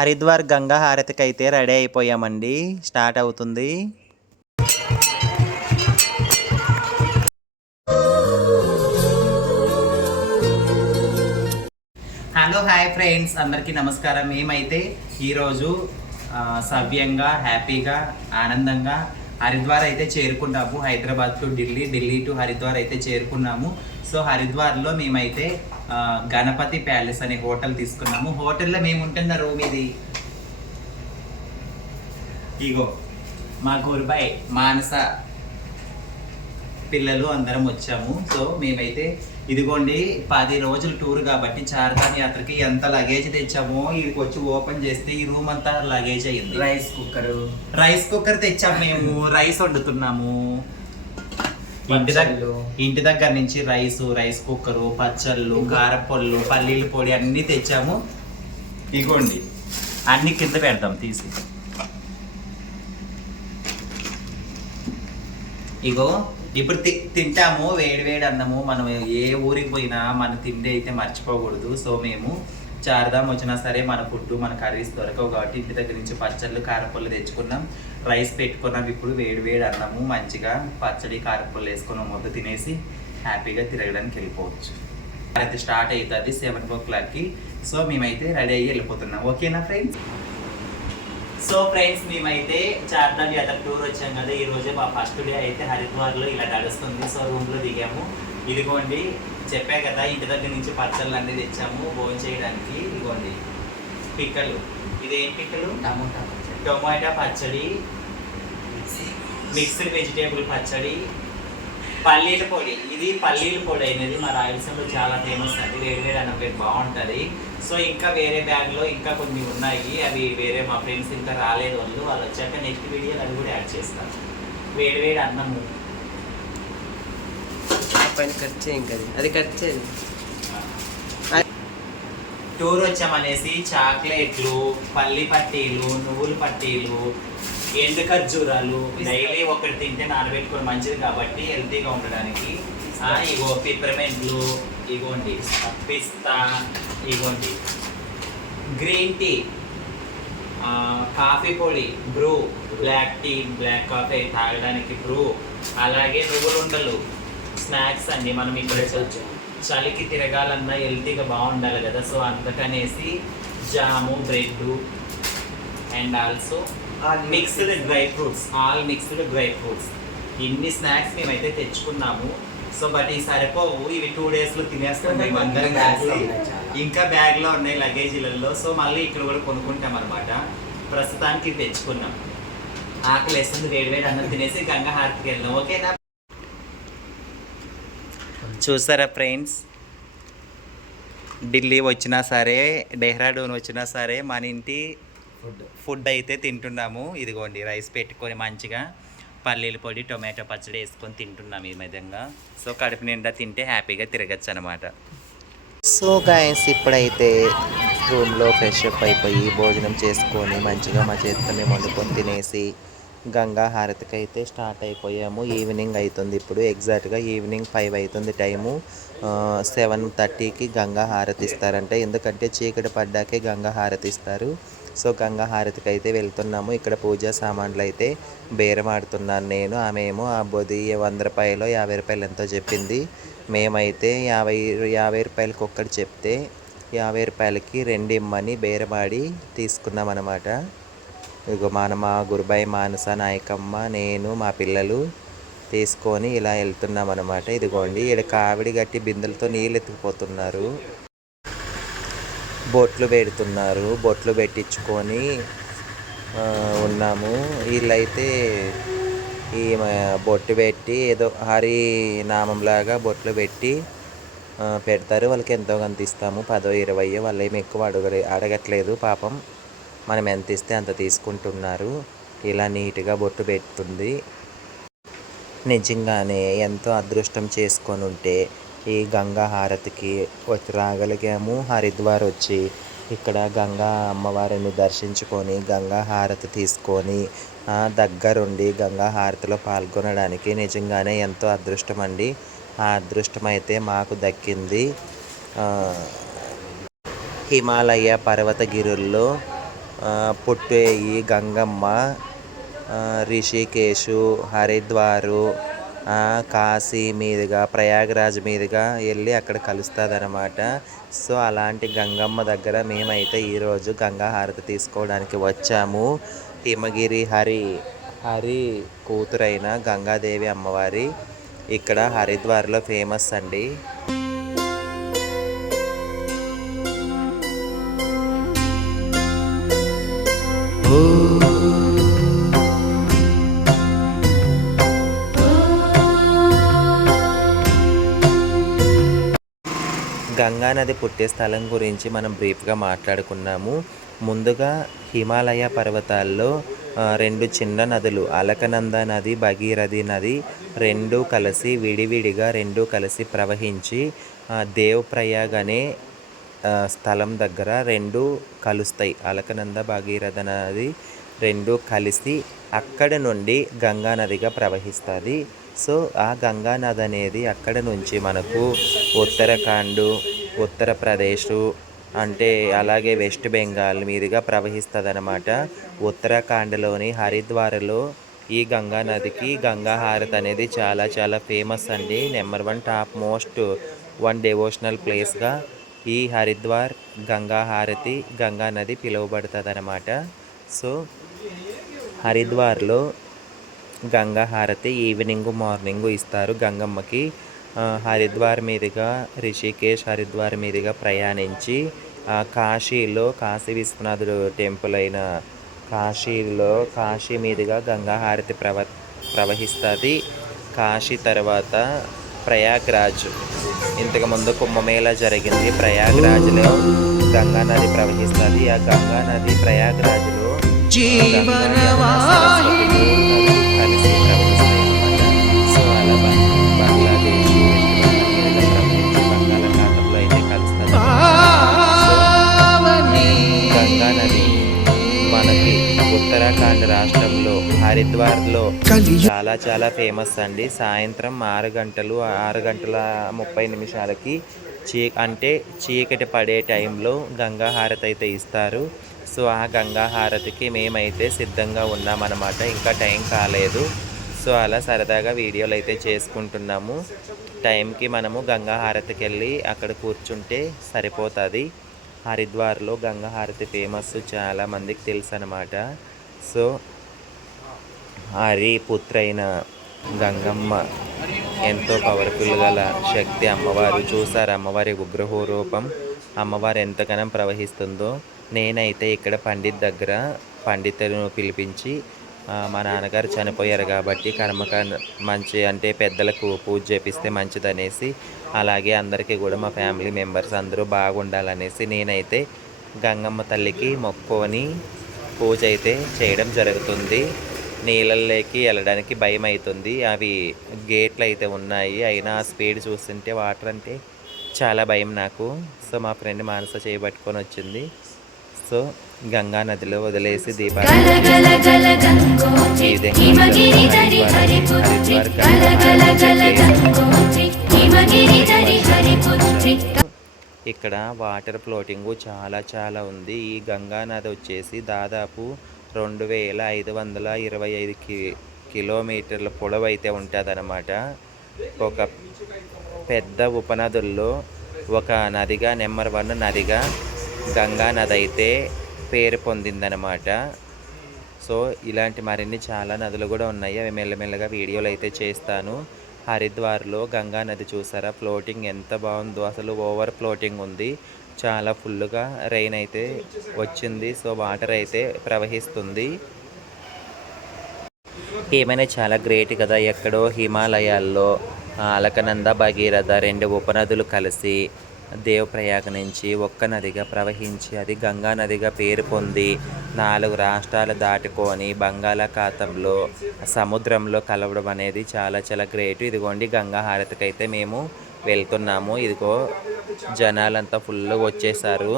హరిద్వార్ గంగా హారతికి అయితే ready అయిపోయామండి. Start అవుతుంది. Hello hi friends, అందరికీ నమస్కారం. మేమైతే ఈరోజు సవ్యంగా హ్యాపీగా ఆనందంగా హరిద్వార్ అయితే చేరుకున్నాము. హైదరాబాద్ టు ఢిల్లీ, ఢిల్లీ టు హరిద్వార్ అయితే చేరుకున్నాము. సో హరిద్వార్లో మేమైతే గణపతి ప్యాలెస్ అనే హోటల్ తీసుకున్నాము. హోటల్లో మేము ఉంటున్న రూమ్ ఇది. ఇగో మా గురుబాయ్ మానస పిల్లలు అందరం వచ్చాము. సో మేమైతే ఇదిగోండి 10 రోజుల టూర్ కాబట్టి చార్ధామ్ యాత్రకి ఎంత లగేజ్ తెచ్చామో ఇక్కడికి వచ్చి ఓపెన్ చేస్తే ఈ రూమ్ అంతా లగేజ్ అయ్యింది. రైస్ కుక్కర్ తెచ్చాము. మేము రైస్ వండుతున్నాము. ఇంటి దగ్గర నుంచి రైస్ కుక్కరు, పచ్చళ్ళు, కారపొళ్ళు, పల్లీల పొడి అన్నీ తెచ్చాము. ఇగోండి అన్ని కింద పెడతాం తీసి. ఇగో ఇప్పుడు తింటాము వేడి వేడి అన్నము. మనం ఏ ఊరికి పోయినా మన తిండి అయితే మర్చిపోకూడదు. సో మేము చార్ధామ్ వచ్చినా సరే మన ఫుడ్ మన కర్రీస్ దొరకవు కాబట్టి ఇంటి దగ్గర నుంచి పచ్చళ్ళు కారపొళ్ళు తెచ్చుకున్నాం. రైస్ పెట్టుకున్నాం. ఇప్పుడు వేడి వేడి అన్నము మంచిగా పచ్చడి కారపొళ్ళు వేసుకున్నాం. ముద్ద తినేసి హ్యాపీగా తిరగడానికి వెళ్ళిపోవచ్చు. అయితే స్టార్ట్ అవుతుంది 7 o'clockకి. సో మేమైతే రెడీ అయ్యి వెళ్ళిపోతున్నాం. ఓకేనా ఫ్రెండ్స్? సో ఫ్రెండ్స్ మేమైతే చార్ధామ్ యాత్ర టూర్ వచ్చాం కదా. ఈ రోజే మా ఫస్ట్ డే అయితే హరిద్వార్లో ఇలా నడుస్తుంది. సో రూమ్లో దిగాము. ఇదిగోండి చెప్పా కదా ఇంటి దగ్గర నుంచి పచ్చళ్ళు అన్నీ తెచ్చాము భోజనం చేయడానికి. ఇదిగోండి పిక్కలు. ఇదేం పిక్కలు? టొమాటో పచ్చడి, మిక్స్డ్ వెజిటేబుల్ పచ్చడి, పల్లీల పొడి. ఇది పల్లీల పొడి అయినది మా రాయలసీమలో చాలా ఫేమస్ అండి. వేడి వేడి అన్నం పెట్టి బాగుంటుంది. సో ఇంకా వేరే బ్యాగ్లో ఇంకా కొన్ని ఉన్నాయి. అవి వేరే మా ఫ్రెండ్స్ ఇంకా రాలేదు. వాళ్ళు వచ్చాక నెక్స్ట్ వీడియోలు అవి కూడా యాడ్ చేస్తాను. వేడి వేడి అన్నము టూర్ వచ్చామనేసి చాక్లెట్లు, పల్లి పట్టీలు, నువ్వుల పట్టీలు, ఎండు ఖర్జూరాలు డైలీ ఒకటి తింటే నానబెట్టుకోవడం మంచిది కాబట్టి హెల్తీగా ఉండడానికి. ఇగో పిప్రమెంట్లు, ఇగోండి పిస్తా, ఇగోండి గ్రీన్ టీ, కాఫీ పొడి, Bru, black tea, black coffee తాగడానికి బ్రూ, అలాగే నువ్వులుండలు, స్నాక్స్ అండి. మనం ఇక్కడ చలికి తిరగాలన్నా హెల్తీగా బాగుండాలి కదా. సో అందుకనేసి jam, bread and also mixed dry fruits, all mixed dry fruits. ఇన్ని స్నాక్స్ మేమైతే తెచ్చుకున్నాము. సో బట్ ఈ సరిపోవు, ఇవి 2 daysలో తినేస్తాం మేము అందరం కలిసి. ఇంకా బ్యాగ్లో ఉన్నాయి లగేజీలలో. సో మళ్ళీ ఇక్కడ కూడా కొనుక్కుంటాం అనమాట. ప్రస్తుతానికి తెచ్చుకున్నాం. ఆకలి వేస్తుంది, వేడి వేడి అన్నం తినేసి గంగా హారతికి వెళ్ళాం. ఓకేనా? చూసారా ఫ్రెండ్స్, ఢిల్లీ వచ్చినా సరే డెహ్రాడూన్ వచ్చినా సరే మన ఇంటి ఫుడ్ అయితే తింటున్నాము. ఇదిగోండి రైస్ పెట్టుకొని మంచిగా పల్లీల పొడి, టొమాటో పచ్చడి వేసుకొని తింటున్నాము ఈ విధంగా. సో కడుపు నిండా తింటే హ్యాపీగా తిరగచ్చు అనమాట. సో గైస్ ఇప్పుడైతే రూమ్లో ఫ్రెష్ అప్ అయిపోయి భోజనం చేసుకొని మంచిగా మా చేతితో మేము వండుకొని తినేసి గంగా హారతికి అయితే స్టార్ట్ అయిపోయాము. ఈవినింగ్ అవుతుంది. ఇప్పుడు ఎగ్జాక్ట్గా ఈవినింగ్ 5 అవుతుంది టైము. 7:30కి గంగా హారతి ఇస్తారంట. ఎందుకంటే చీకటి పడ్డాకే గంగా హారతి ఇస్తారు. సో గంగా హారతికి అయితే వెళ్తున్నాము. ఇక్కడ పూజా సామాన్లు అయితే బేరమాడుతున్నాను నేను. ఆమె ఏమో ఆ బొది 100 రూపాయలు 50 రూపాయలు ఎంతో చెప్పింది. మేమైతే 50 రూపాయలకి ఒక్కటి చెప్తే 50 రూపాయలకి 2 ఇమ్మని బేరమాడి తీసుకున్నాం అనమాట. ఇగో మా గురుబాయ్ మానస, నాయకమ్మ, నేను, మా పిల్లలు తీసుకొని ఇలా వెళ్తున్నాం అనమాట. ఇదిగోండి ఇక్కడ కావిడి గట్టి బిందెలతో నీళ్ళు ఎత్తుకుపోతున్నారు. బొట్లు పెడుతున్నారు. బొట్లు పెట్టించుకొని ఉన్నాము. వీళ్ళైతే ఈ బొట్టు పెట్టి ఏదో హరి నామంలాగా బొట్లు పెట్టి పెడతారు. వాళ్ళకి ఎంతో కొంత ఇస్తాము, 10 20. వాళ్ళు ఏమి ఎక్కువ అడగట్లేదు పాపం. మనం ఎంత ఇస్తే అంత తీసుకుంటున్నారు. ఇలా నీట్గా బొట్టు పెడుతుంది. నిజంగానే ఎంతో అదృష్టం చేసుకొని ఉంటే ఈ గంగా హారతికి రాగలిగాము. హరిద్వార్ వచ్చి ఇక్కడ గంగా అమ్మవారిని దర్శించుకొని గంగా హారతి తీసుకొని దగ్గరుండి గంగా హారతిలో పాల్గొనడానికి నిజంగానే ఎంతో అదృష్టం అండి. ఆ అదృష్టం అయితే మాకు దక్కింది. హిమాలయ పర్వతగిరుల్లో పుట్టేయి, గంగమ్మ, రిషికేశు, హరిద్వారు, కాశీ మీదుగా ప్రయాగరాజ్ మీదుగా వెళ్ళి అక్కడ కలుస్తుంది అనమాట. సో అలాంటి గంగమ్మ దగ్గర మేమైతే ఈరోజు గంగా హారతి తీసుకోవడానికి వచ్చాము. హిమగిరి హరి కూతురైన గంగాదేవి అమ్మవారి ఇక్కడ హరిద్వార్లో ఫేమస్ అండి. గంగానది పుట్టే స్థలం గురించి మనం బ్రీఫ్గా మాట్లాడుకున్నాము. ముందుగా హిమాలయ పర్వతాల్లో రెండు చిన్న నదులు అలకనంద నది, భగీరథి నది రెండూ కలిసి విడివిడిగా కలిసి ప్రవహించి దేవప్రయాగ్ అనే స్థలం దగ్గర రెండు కలుస్తాయి. అలకనంద, భగీరథ నది రెండు కలిసి అక్కడ నుండి గంగా నదిగా ప్రవహిస్తుంది. సో ఆ గంగా నది అనేది అక్కడ నుంచి మనకు ఉత్తరాఖండ్, ఉత్తరప్రదేశ్ అంటే అలాగే వెస్ట్ బెంగాల్ మీదుగా ప్రవహిస్తుంది అన్నమాట. ఉత్తరాఖండ్లోని హరిద్వార్లో ఈ గంగా నదికి గంగా హారతి అనేది చాలా చాలా ఫేమస్ అండి. నెంబర్ 1 టాప్ మోస్ట్ డివోషనల్ ప్లేస్గా ఈ హరిద్వార్ గంగా హారతి గంగా నది పిలువబడుతుంది అన్నమాట. సో హరిద్వార్లో గంగా హారతి ఈవినింగ్ మార్నింగ్ ఇస్తారు గంగమ్మకి. హరిద్వార్ మీదుగా రిషికేశ్, హరిద్వార్ మీదుగా ప్రయాణించి కాశీలో కాశీ విశ్వనాథుడు టెంపుల్ అయిన కాశీ మీదుగా గంగా హారతి ప్రవహిస్తుంది. కాశీ తర్వాత ప్రయాగ్రాజ్, ఇంతకుముందు కుంభమేళా జరిగింది ప్రయాగ్రాజ్లో, గంగా నది ప్రవహిస్తుంది. ఆ గంగా నది ప్రయాగ్రాజ్లో కలిసి ప్రవహిస్తాయి అన్నమాట. సో అలా బంగ్లాదేశ్, బంగాళాఖాతంలో అయితే కలుస్తుంది. గంగా నది మనకి ఉత్తరాఖండ్ రాష్ట్రంలో హరిద్వార్లో చాలా చాలా ఫేమస్ అండి. సాయంత్రం 6 గంటల 30 నిమిషాలకి అంటే చీకటి పడే టైంలో గంగా హారతి అయితే ఇస్తారు. సో ఆ గంగా హారతికి మేమైతే సిద్ధంగా ఉన్నామన్నమాట. ఇంకా టైం కాలేదు. సో అలా సరదాగా వీడియోలు అయితే చేసుకుంటున్నాము. టైంకి మనము గంగా హారతికి వెళ్ళి అక్కడ కూర్చుంటే సరిపోతుంది. హరిద్వార్లో గంగా హారతి ఫేమస్, చాలామందికి తెలుసు అన్నమాట. సో హరి పుత్రైన గంగమ్మ ఎంతో పవర్ఫుల్ గల శక్తి అమ్మవారు. చూసారు అమ్మవారి ఉగ్రహ రూపం, అమ్మవారు ఎంతగానో ప్రవహిస్తుందో. నేనైతే ఇక్కడ పండితులను పిలిపించి మా నాన్నగారు చనిపోయారు కాబట్టి మంచి అంటే పెద్దలకు పూజ చేపిస్తే మంచిదనేసి, అలాగే అందరికీ కూడా మా ఫ్యామిలీ మెంబర్స్ అందరూ బాగుండాలనేసి నేనైతే గంగమ్మ తల్లికి మొక్కుకొని పూజ అయితే చేయడం జరుగుతుంది. నీళ్ళల్లోకి వెళ్ళడానికి భయం అవుతుంది. అవి గేట్లు అయితే ఉన్నాయి, అయినా స్పీడ్ చూస్తుంటే వాటర్ అంటే చాలా భయం నాకు. సో మా ఫ్రెండ్ మానస చేయబట్టుకొని వచ్చింది. సో గంగా నదిలో వదిలేసి దీపాలు ఇక్కడ వాటర్ ఫ్లోటింగ్ చాలా చాలా ఉంది. ఈ గంగా నది వచ్చేసి దాదాపు 2525 కిలోమీటర్ల పొడవు అయితే ఉంటుంది అన్నమాట. ఒక పెద్ద ఉపనదుల్లో ఒక నదిగా నెంబర్ 1 నదిగా గంగా నది అయితే పేరు పొందిందనమాట. సో ఇలాంటి మరిన్ని చాలా నదులు కూడా ఉన్నాయి. అవి మెల్లమెల్లగా వీడియోలు అయితే చేస్తాను. హరిద్వార్లో గంగా నది చూసారా, ఫ్లోటింగ్ ఎంత బాగుందో, అసలు ఓవర్ ఫ్లోటింగ్ ఉంది. చాలా ఫుల్గా రెయిన్ అయితే వచ్చింది. సో వాటర్ అయితే ప్రవహిస్తుంది. ఏమైనా చాలా గ్రేట్ కదా. ఎక్కడో హిమాలయాల్లో అలకనంద, భగీరథ 2 ఉపనదులు కలిసి దేవప్రయాగ నుంచి ఒక్క నదిగా ప్రవహించి అది గంగా నదిగా పేరు పొంది 4 రాష్ట్రాలు దాటుకొని బంగాళాఖాతంలో సముద్రంలో కలవడం అనేది చాలా చాలా గ్రేట్. ఇదిగోండి గంగా హారతికి అయితే మేము వెళ్తున్నాము. ఇదిగో జనాలంతా ఫుల్గా వచ్చేసారు.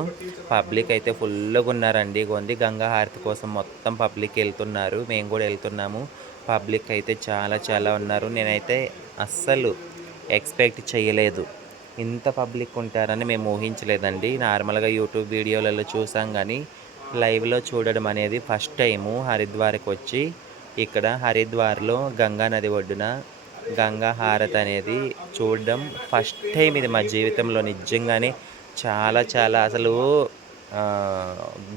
పబ్లిక్ అయితే ఫుల్గా ఉన్నారండి. ఇదిగోండి గంగా హారతి కోసం మొత్తం పబ్లిక్ వెళ్తున్నారు. మేము కూడా వెళ్తున్నాము. పబ్లిక్ అయితే చాలా చాలా ఉన్నారు. నేనైతే అస్సలు ఎక్స్పెక్ట్ చేయలేదు, ఇంత పబ్లిక్ ఉంటారని మేము ఊహించలేదండి. నార్మల్గా యూట్యూబ్ వీడియోలలో చూసాం కానీ లైవ్లో చూడడం అనేది ఫస్ట్ టైము హరిద్వార్కి వచ్చి. ఇక్కడ హరిద్వార్లో గంగా నది ఒడ్డున గంగా హారతి అనేది చూడడం ఫస్ట్ టైం. ఇది మా జీవితంలో నిజంగానే చాలా చాలా అసలు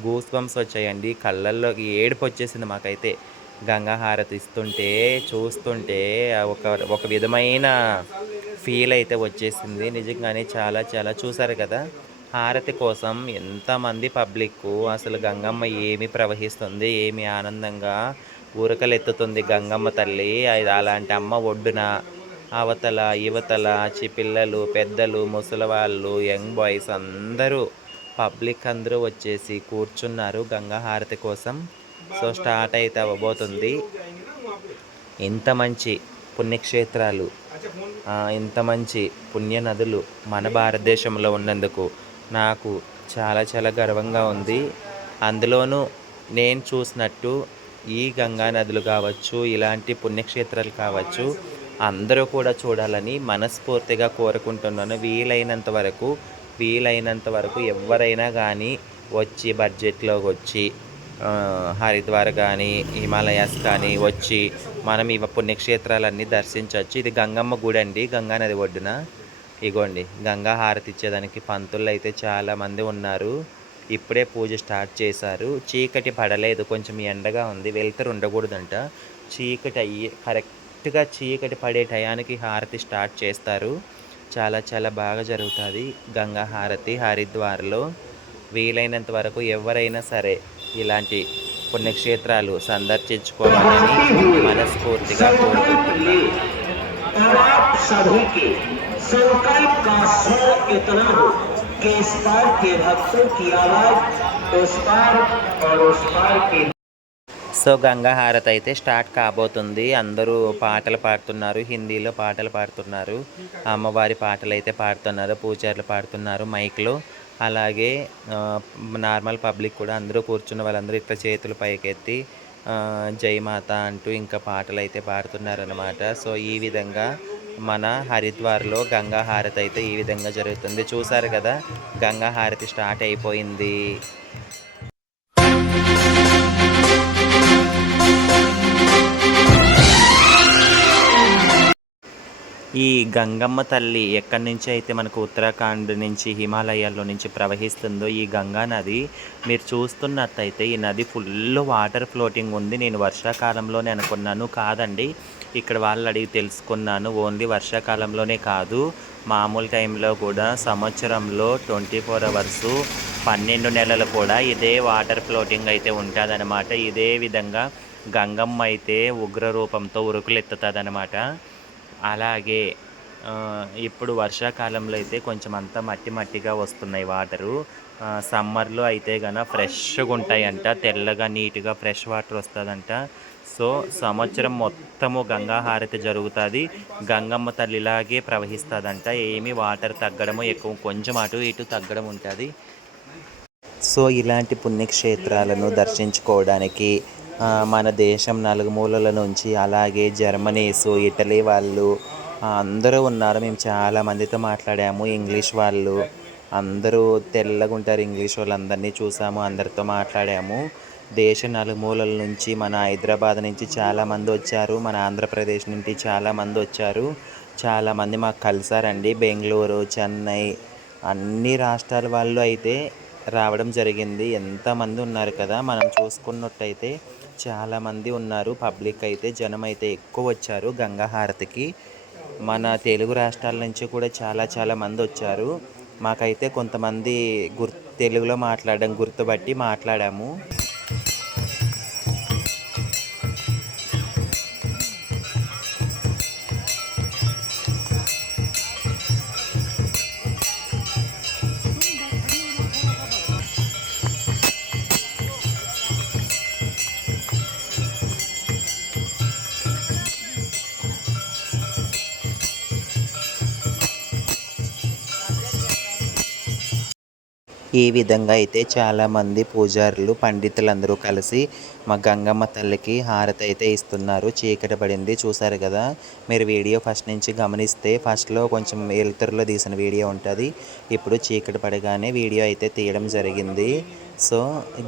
గూస్ బంప్స్ వచ్చాయండి. కళ్ళల్లోకి ఏడుపు వచ్చేసింది మాకైతే. గంగా హారతి ఇస్తుంటే చూస్తుంటే ఒక ఒక విధమైన ఫీల్ అయితే వచ్చేసింది. నిజంగానే చాలా చాలా చూసారు కదా. హారతి కోసం ఎంతమంది పబ్లిక్, అసలు గంగమ్మ ఏమి ప్రవహిస్తుంది, ఏమి ఆనందంగా ఉరకలెత్తుతుంది గంగమ్మ తల్లి. అలాంటి అమ్మ ఒడ్డున అవతల యువతల పిల్లలు, పెద్దలు, ముసలివాళ్ళు, యంగ్ బాయ్స్ అందరూ పబ్లిక్ అందరూ వచ్చేసి కూర్చున్నారు గంగా హారతి కోసం. సో స్టార్ట్ అయితే అవ్వబోతుంది. ఇంత మంచి పుణ్యక్షేత్రాలు, ఇంత మంచి పుణ్య నదులు మన భారతదేశంలో ఉన్నందుకు నాకు చాలా చాలా గర్వంగా ఉంది. అందులోనూ నేను చూసినట్టు ఈ గంగా నదులు కావచ్చు, ఇలాంటి పుణ్యక్షేత్రాలు కావచ్చు, అందరూ కూడా చూడాలని మనస్ఫూర్తిగా కోరుకుంటున్నాను. వీలైనంత వరకు ఎవరైనా కానీ వచ్చి బడ్జెట్లోకి వచ్చి హరిద్వార్ కానీ హిమాలయాస్ కానీ వచ్చి మనం ఈ పుణ్యక్షేత్రాలన్నీ దర్శించవచ్చు. ఇది గంగమ్మ గుడి అండి, గంగా నది ఒడ్డున. ఇగోండి గంగా హారతి ఇచ్చేదానికి పంతులు అయితే చాలామంది ఉన్నారు. ఇప్పుడే పూజ స్టార్ట్ చేశారు. చీకటి పడలేదు, కొంచెం ఎండగా ఉంది, వెలుతురు ఉండకూడదంట. చీకటి కరెక్ట్గా చీకటి పడే టయానికి హారతి స్టార్ట్ చేస్తారు. చాలా చాలా బాగా జరుగుతుంది గంగా హారతి హరిద్వార్లో. వీలైనంత వరకు ఎవరైనా సరే ఇలాంటి పుణ్యక్షేత్రాలు సందర్శించుకోవాలని మనస్ఫూర్తిగా కోరుకుంటున్నాను. संकल्प का स्वर इतना हो कि इस पार के भक्तों की आवाज उस पार और उस पार के. సో గంగా హారతి అయితే స్టార్ట్ కాబోతుంది. అందరూ పాటలు పాడుతున్నారు, హిందీలో పాటలు పాడుతున్నారు, అమ్మవారి పాటలు అయితే పాడుతున్నారు, పూజారులు పాడుతున్నారు మైక్లో. అలాగే నార్మల్ పబ్లిక్ కూడా అందరూ కూర్చున్న వాళ్ళందరూ ఇట్లా చేతులు పైకెత్తి జై మాత అంటూ ఇంకా పాటలు అయితే పాడుతున్నారన్నమాట. సో ఈ విధంగా మన హరిద్వార్లో గంగా హారతి అయితే ఈ విధంగా జరుగుతుంది. చూసారు కదా, గంగా హారతి స్టార్ట్ అయిపోయింది. ఈ గంగమ్మ తల్లి ఎక్కడి నుంచి అయితే మనకు ఉత్తరాఖండ్ నుంచి హిమాలయాల్లో నుంచి ప్రవహిస్తుందో ఈ గంగా నది మీరు చూస్తున్నట్టయితే ఈ నది ఫుల్ వాటర్ ఫ్లోటింగ్ ఉంది. నేను వర్షాకాలంలోనే అనుకున్నాను, కాదండి. ఇక్కడ వాళ్ళు అడిగి తెలుసుకున్నాను, ఓన్లీ వర్షాకాలంలోనే కాదు, మామూలు టైంలో కూడా సంవత్సరంలో 24 అవర్సు 12 నెలలు కూడా ఇదే వాటర్ ఫ్లోటింగ్ అయితే ఉంటుందన్నమాట. ఇదే విధంగా గంగమ్మ అయితే ఉగ్ర రూపంతో ఉరుకులెత్తుతుందన్నమాట. అలాగే ఇప్పుడు వర్షాకాలంలో అయితే కొంచెం అంతా మట్టిగా వస్తున్నాయి వాటరు. సమ్మర్లో అయితే కనుక ఫ్రెష్గా ఉంటాయంట, తెల్లగా నీట్గా ఫ్రెష్ వాటర్ వస్తుందంట. సో సంవత్సరం మొత్తము గంగా హారతి జరుగుతుంది. గంగమ్మ తల్లిలాగే ప్రవహిస్తుందంట. ఏమి వాటర్ తగ్గడము ఎక్కువ, కొంచెం అటు ఇటు తగ్గడం ఉంటుంది. సో ఇలాంటి పుణ్యక్షేత్రాలను దర్శించుకోవడానికి మన దేశం నలుగుమూలల నుంచి, అలాగే జర్మనీసు, ఇటలీ వాళ్ళు అందరూ ఉన్నారు. మేము చాలామందితో మాట్లాడాము. ఇంగ్లీష్ వాళ్ళు అందరూ తెల్లగా ఉంటారు, ఇంగ్లీష్ వాళ్ళందరినీ చూసాము, అందరితో మాట్లాడాము. దేశ నలుమూలల నుంచి, మన హైదరాబాద్ నుంచి చాలామంది వచ్చారు, మన ఆంధ్రప్రదేశ్ నుంచి చాలామంది వచ్చారు. చాలామంది మాకు కలిసారండి. బెంగళూరు, చెన్నై అన్ని రాష్ట్రాల వాళ్ళు అయితే రావడం జరిగింది. ఎంతమంది ఉన్నారు కదా, మనం చూసుకున్నట్టయితే చాలామంది ఉన్నారు. పబ్లిక్ అయితే జనం అయితే ఎక్కువ వచ్చారు గంగా హారతికి. మన తెలుగు రాష్ట్రాల నుంచి కూడా చాలా మంది వచ్చారు. మాకైతే కొంతమంది తెలుగులో మాట్లాడడం గుర్తుపట్టి మాట్లాడాము. ఈ విధంగా అయితే చాలామంది పూజారులు పండితులందరూ కలిసి మా గంగమ్మ తల్లికి హారతి అయితే ఇస్తున్నారు. చీకటి పడింది చూసారు కదా. మీరు వీడియో ఫస్ట్ నుంచి గమనిస్తే ఫస్ట్లో కొంచెం వెలుతురులో తీసిన వీడియో ఉంటుంది. ఇప్పుడు చీకటి పడగానే వీడియో అయితే తీయడం జరిగింది. సో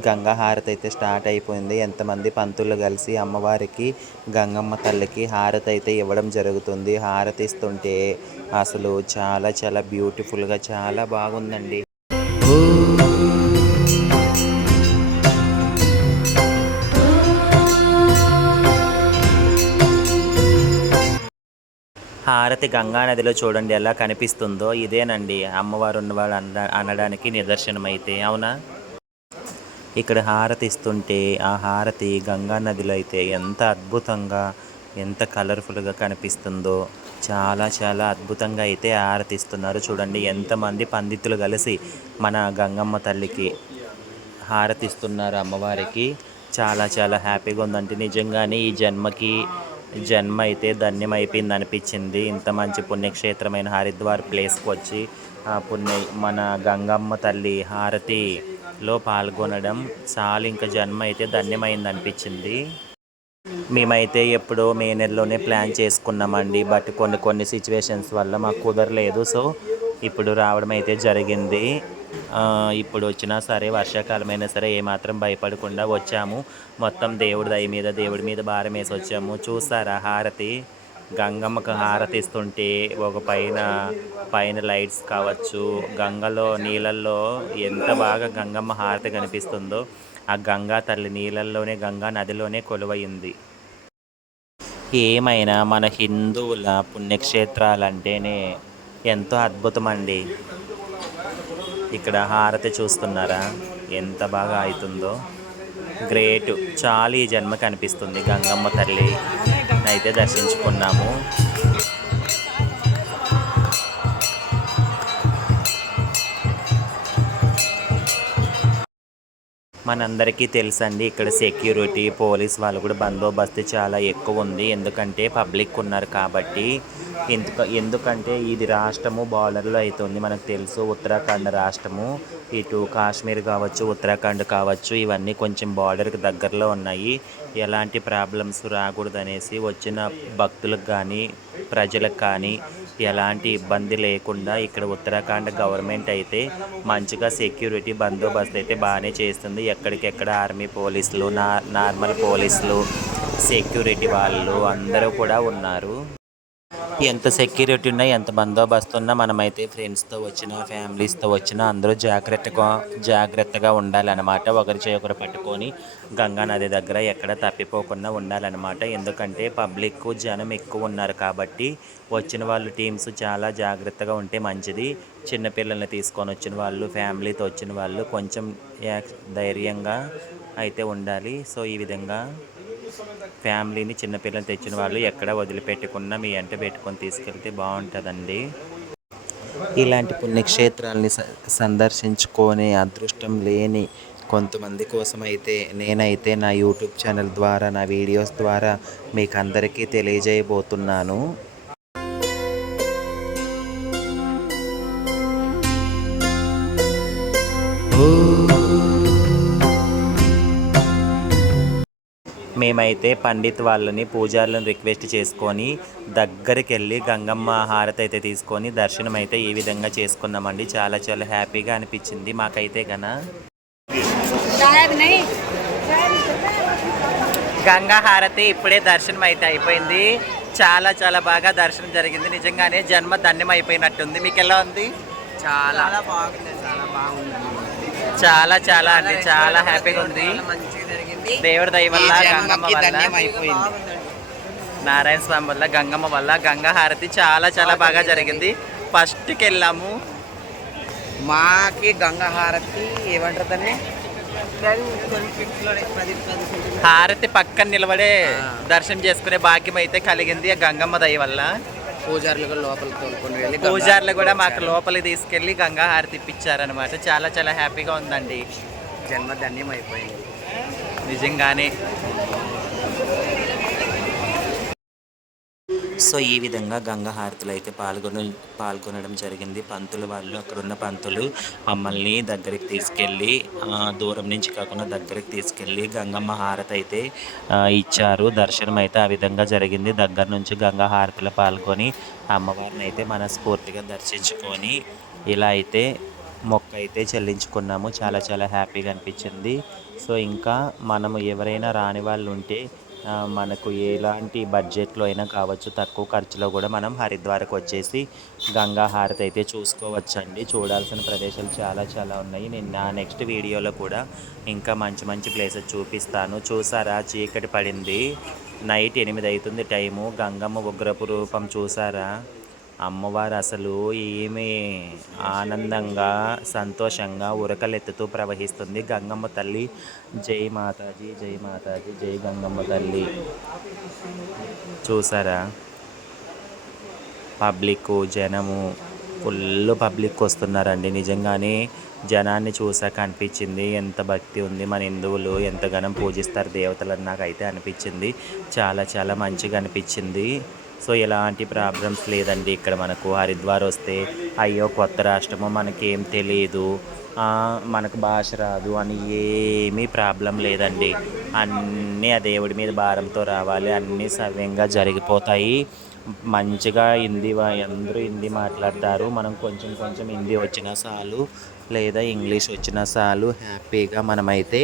గంగా హారతి అయితే స్టార్ట్ అయిపోయింది. ఎంతమంది పంతులు కలిసి అమ్మవారికి గంగమ్మ తల్లికి హారతి అయితే ఇవ్వడం జరుగుతుంది. హారతి ఇస్తుంటే అసలు చాలా చాలా బ్యూటిఫుల్గా చాలా బాగుందండి. హారతి గంగా నదిలో చూడండి ఎలా కనిపిస్తుందో. ఇదేనండి అమ్మవారు ఉన్నవాడు అనడానికి నిదర్శనమైతే, అవునా? ఇక్కడ హారతి ఇస్తుంటే ఆ హారతి గంగా నదిలో అయితే ఎంత అద్భుతంగా ఎంత కలర్ఫుల్గా కనిపిస్తుందో. చాలా చాలా అద్భుతంగా అయితే హారతి ఇస్తున్నారు. చూడండి ఎంతమంది పండితులు కలిసి మన గంగమ్మ తల్లికి హారతి ఇస్తున్నారు అమ్మవారికి. చాలా చాలా హ్యాపీగా ఉందంటే నిజంగానే ఈ జన్మ అయితే ధన్యమైపోయింది అనిపించింది. ఇంత మంచి పుణ్యక్షేత్రమైన హరిద్వార్ ప్లేస్కి వచ్చి మన గంగమ్మ తల్లి హారతిలో పాల్గొనడం చాలా ఇంకా జన్మ అయితే ధన్యమైంది అనిపించింది. మేమైతే ఎప్పుడో మే నెలలోనే ప్లాన్ చేసుకున్నామండి. బట్ కొన్ని సిచ్యువేషన్స్ వల్ల మాకు కుదరలేదు. సో ఇప్పుడు రావడం అయితే జరిగింది. ఇప్పుడు వచ్చినా సరే వర్షాకాలమైనా సరే ఏమాత్రం భయపడకుండా వచ్చాము. మొత్తం దేవుడి మీద భారం వేసి వచ్చాము. చూసారా హారతి గంగమ్మకు హారతి ఇస్తుంటే ఒక పైన లైట్స్ కావచ్చు, గంగలో నీళ్ళల్లో ఎంత బాగా గంగమ్మ హారతి కనిపిస్తుందో. ఆ గంగా తల్లి నీళ్ళల్లోనే గంగా నదిలోనే కొలువైంది. ఏమైనా మన హిందువుల పుణ్యక్షేత్రాలంటేనే ఎంతో అద్భుతమండి. ఇక్కడ హారతి చూస్తున్నారా ఎంత బాగా అవుతుందో. గ్రేట్. చాలా ఈ జన్మ కనిపిస్తుంది. గంగమ్మ తల్లి అయితే దర్శించుకున్నాము. మనందరికీ తెలుసండి ఇక్కడ సెక్యూరిటీ పోలీస్ వాళ్ళు కూడా బందోబస్తు చాలా ఎక్కువ ఉంది. ఎందుకంటే పబ్లిక్ ఉన్నారు కాబట్టి. ఎందుకంటే ఇది రాష్ట్రము బార్డర్లో అవుతుంది. మనకు తెలుసు ఉత్తరాఖండ్ రాష్ట్రము. ఇటు కాశ్మీర్ కావచ్చు, ఉత్తరాఖండ్ కావచ్చు, ఇవన్నీ కొంచెం బార్డర్కి దగ్గరలో ఉన్నాయి. ఎలాంటి ప్రాబ్లమ్స్ రాకూడదు అనేసి వచ్చిన భక్తులకు కానీ ప్రజలకు కానీ ఎలాంటి ఇబ్బంది లేకుండా ఇక్కడ ఉత్తరాఖండ్ గవర్నమెంట్ అయితే మంచిగా సెక్యూరిటీ బందోబస్తు అయితే బాగానే చేస్తుంది. ఎక్కడికెక్కడ ఆర్మీ పోలీసులు, నార్మల్ పోలీసులు, సెక్యూరిటీ వాళ్ళు అందరూ కూడా ఉన్నారు. ఎంత సెక్యూరిటీ ఉన్నా ఎంత బందోబస్తు ఉన్నా మనమైతే ఫ్రెండ్స్తో వచ్చినా ఫ్యామిలీస్తో వచ్చినా అందరూ జాగ్రత్తగా ఉండాలన్నమాట. ఒకరి చేయి ఒకరు పట్టుకొని గంగా నది దగ్గర ఎక్కడ తప్పిపోకుండా ఉండాలన్నమాట. ఎందుకంటే పబ్లిక్ జనం ఎక్కువ ఉన్నారు కాబట్టి వచ్చిన వాళ్ళు టీమ్స్ చాలా జాగ్రత్తగా ఉంటే మంచిది. చిన్నపిల్లల్ని తీసుకొని వచ్చిన వాళ్ళు, ఫ్యామిలీతో వచ్చిన వాళ్ళు కొంచెం ధైర్యంగా అయితే ఉండాలి. సో ఈ విధంగా ఫ్యామిలీని చిన్నపిల్లలు తెచ్చిన వాళ్ళు ఎక్కడ వదిలిపెట్టకుండా మీ వెంట పెట్టుకొని తీసుకెళ్తే బాగుంటుందండి. ఇలాంటి పుణ్యక్షేత్రాలని సందర్శించుకునే అదృష్టం లేని కొంతమంది కోసం అయితే నేనైతే నా యూట్యూబ్ ఛానల్ ద్వారా నా వీడియోస్ ద్వారా మీకు అందరికీ తెలియజేయబోతున్నాను. మేమైతే పండిత్ వాళ్ళని పూజారులను రిక్వెస్ట్ చేసుకొని దగ్గరికి వెళ్ళి గంగమ్మ హారతి అయితే తీసుకొని దర్శనం అయితే ఈ విధంగా చేసుకున్నామండి. చాలా చాలా హ్యాపీగా అనిపించింది మాకైతే గన. గంగా హారతి ఇప్పుడే దర్శనం అయితే అయిపోయింది. చాలా చాలా బాగా దర్శనం జరిగింది. నిజంగానే జన్మ ధన్యం అయిపోయినట్టుంది. మీకు ఎలా ఉంది? చాలా బాగుంది. చాలా చాలా అండి చాలా హ్యాపీగా ఉంది. దేవుడి దయ వల్ల గంగమ్మ వల్ల నారాయణ స్వామి వల్ల గంగమ్మ వల్ల గంగా హారతి చాలా చాలా బాగా జరిగింది. ఫస్ట్కి వెళ్ళాము. మాకి గంగా హారతి ఏమంటారు దాన్ని, హారతి పక్కన నిలబడే దర్శనం చేసుకునే భాగ్యం అయితే కలిగింది ఆ గంగమ్మ దయ వల్ల. పూజారులు కూడా మాకు లోపలికి తీసుకెళ్ళి గంగా హారతి ఇప్పించారనమాట. చాలా చాలా హ్యాపీగా ఉందండి. జన్మ ధన్యం అయిపోయింది నిజంగానే. సో ఈ విధంగా గంగా హారతిలో అయితే పాల్గొనడం జరిగింది. పంతులు వాళ్ళు, అక్కడున్న పంతులు మమ్మల్ని దగ్గరికి తీసుకెళ్ళి దూరం నుంచి కాకుండా దగ్గరికి తీసుకెళ్ళి గంగమ్మ హారతి అయితే ఇచ్చారు. దర్శనం అయితే ఆ విధంగా జరిగింది. దగ్గర నుంచి గంగా హారతిలో పాల్గొని అమ్మవారిని అయితే మనస్ఫూర్తిగా దర్శించుకొని ఇలా అయితే మొక్క అయితే చెల్లించుకున్నాము. చాలా చాలా హ్యాపీగా అనిపించింది. సో ఇంకా మనము ఎవరైనా రాని వాళ్ళు ఉంటే మనకు ఎలాంటి బడ్జెట్లో అయినా కావచ్చు, తక్కువ ఖర్చులో కూడా మనం హరిద్వార్కి వచ్చేసి గంగా హారతి అయితే చూసుకోవచ్చండి. చూడాల్సిన ప్రదేశాలు చాలా చాలా ఉన్నాయి. నేను నా నెక్స్ట్ వీడియోలో కూడా ఇంకా మంచి మంచి ప్లేసెస్ చూపిస్తాను. చూసారా, చీకటి పడింది, నైట్ 8 అవుతుంది టైము. గంగమ్మ ఉగ్రపు రూపం చూసారా, అమ్మవారు అసలు ఏమి ఆనందంగా సంతోషంగా ఉరకలెత్తుతూ ప్రవహిస్తుంది. గంగమ్మ తల్లి జై మాతాజీ, జై మాతాజీ, జై గంగమ్మ తల్లి. చూసారా, పబ్లిక్ జనము ఫుల్ పబ్లిక్ వస్తున్నారండి. నిజంగానే జనాన్ని చూసాక అనిపించింది ఎంత భక్తి ఉంది, మన హిందువులు ఎంతగానో పూజిస్తారు దేవతలని నాకైతే అనిపించింది. చాలా చాలా మంచిగా అనిపించింది. సో ఎలాంటి ప్రాబ్లమ్స్ లేదండి ఇక్కడ మనకు. హరిద్వార్ వస్తే అయ్యో కొత్త రాష్ట్రము, మనకేం తెలియదు, మనకు భాష రాదు అని ఏమీ ప్రాబ్లం లేదండి. అన్నీ ఆ దేవుడి మీద భారంతో రావాలి, అన్నీ సవ్యంగా జరిగిపోతాయి. మంచిగా అందరూ హిందీ మాట్లాడతారు. మనం కొంచెం కొంచెం హిందీ వచ్చినా చాలు, లేదా ఇంగ్లీష్ వచ్చినా చాలు, హ్యాపీగా మనమైతే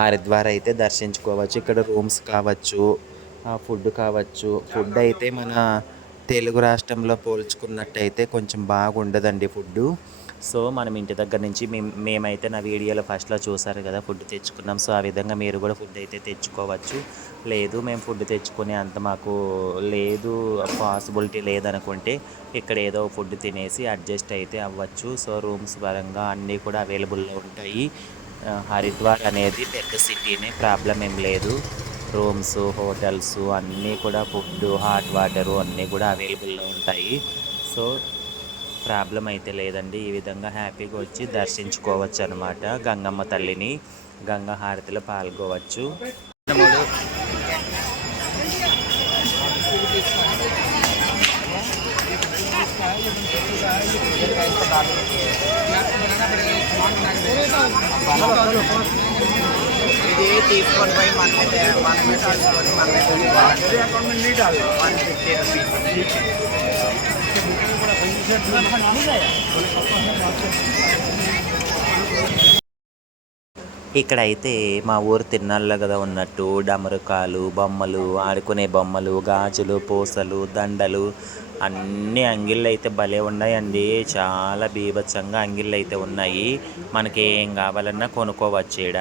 హరిద్వార్ అయితే దర్శించుకోవచ్చు. ఇక్కడ రూమ్స్ కావచ్చు, ఫుడ్ కావచ్చు. ఫుడ్ అయితే మన తెలుగు రాష్ట్రంలో పోల్చుకున్నట్టయితే కొంచెం బాగుండదండి ఫుడ్డు. సో మనం ఇంటి దగ్గర నుంచి మేమైతే నా వీడియోలో ఫస్ట్లో చూసారు కదా ఫుడ్ తెచ్చుకున్నాం. సో ఆ విధంగా మీరు కూడా ఫుడ్ అయితే తెచ్చుకోవచ్చు. లేదు మేము ఫుడ్ తెచ్చుకునే అంత మాకు లేదు, పాసిబిలిటీ లేదనుకుంటే ఇక్కడ ఏదో ఫుడ్ తినేసి అడ్జస్ట్ అయితే అవ్వచ్చు. సో రూమ్స్ పరంగా అన్నీ కూడా అవైలబుల్లో ఉంటాయి. హరిద్వార్ అనేది పెద్ద సిటీనే, ప్రాబ్లం ఏం లేదు. రూమ్స్, హోటల్స్ అన్నీ కూడా ఫుడ్, హాట్ వాటరు అన్నీ కూడా అవైలబుల్లో ఉంటాయి. సో ప్రాబ్లం అయితే లేదండి. ఈ విధంగా హ్యాపీగా వచ్చి దర్శించుకోవచ్చు అనమాట గంగమ్మ తల్లిని. గంగా హారతిలో పాల్గొవచ్చు. ఇది తీసుకొని పోయి మనమే చేసుకొని మనమే చూసుకోవాలి. 150 రూపీస్. ఇక్కడైతే మా ఊరు తిన్నాళ్ళ కదా ఉన్నట్టు డమరుకాలు, బొమ్మలు, ఆడుకునే బొమ్మలు, గాజులు, పూసలు, దండలు అన్నీ అంగిళ్ళు అయితే భలే ఉన్నాయండి. చాలా బీభత్సంగా అంగిళ్ళు అయితే ఉన్నాయి. మనకి ఏం కావాలన్నా కొనుక్కోవచ్చు ఈడ.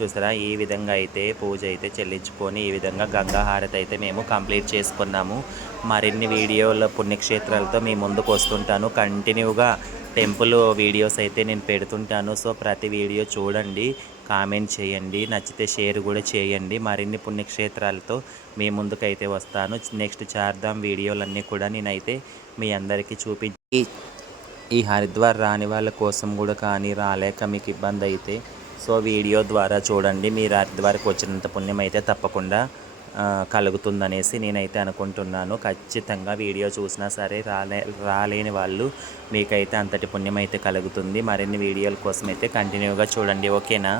చూసారా, ఈ విధంగా అయితే పూజ అయితే చెల్లించుకొని ఈ విధంగా గంగా హారతి అయితే మేము కంప్లీట్ చేసుకున్నాము. మరిన్ని వీడియోల పుణ్యక్షేత్రాలతో మీ ముందుకు వస్తుంటాను. కంటిన్యూగా టెంపుల్ వీడియోస్ అయితే నేను పెడుతుంటాను. సో ప్రతి వీడియో చూడండి, కామెంట్ చేయండి, నచ్చితే షేర్ కూడా చేయండి. మరిన్ని పుణ్యక్షేత్రాలతో మీ ముందుకైతే వస్తాను. నెక్స్ట్ చార్ధామ్ వీడియోలన్నీ కూడా నేనైతే మీ అందరికీ చూపించి, ఈ హరిద్వార్ రాని వాళ్ళ కోసం కూడా కానీ రాలేక మీకు ఇబ్బంది అయితే సో వీడియో ద్వారా చూడండి. మీరు హరిద్వార్కి వచ్చినంత పుణ్యం అయితే తప్పకుండా కలుగుతుందనేసి నేనైతే అనుకుంటున్నాను. ఖచ్చితంగా వీడియో చూసినా సరే రాలేని వాళ్ళు మీకైతే అంతటి పుణ్యం అయితే కలుగుతుంది. మరిన్ని వీడియోల కోసం అయితే కంటిన్యూగా చూడండి. ఓకేనా?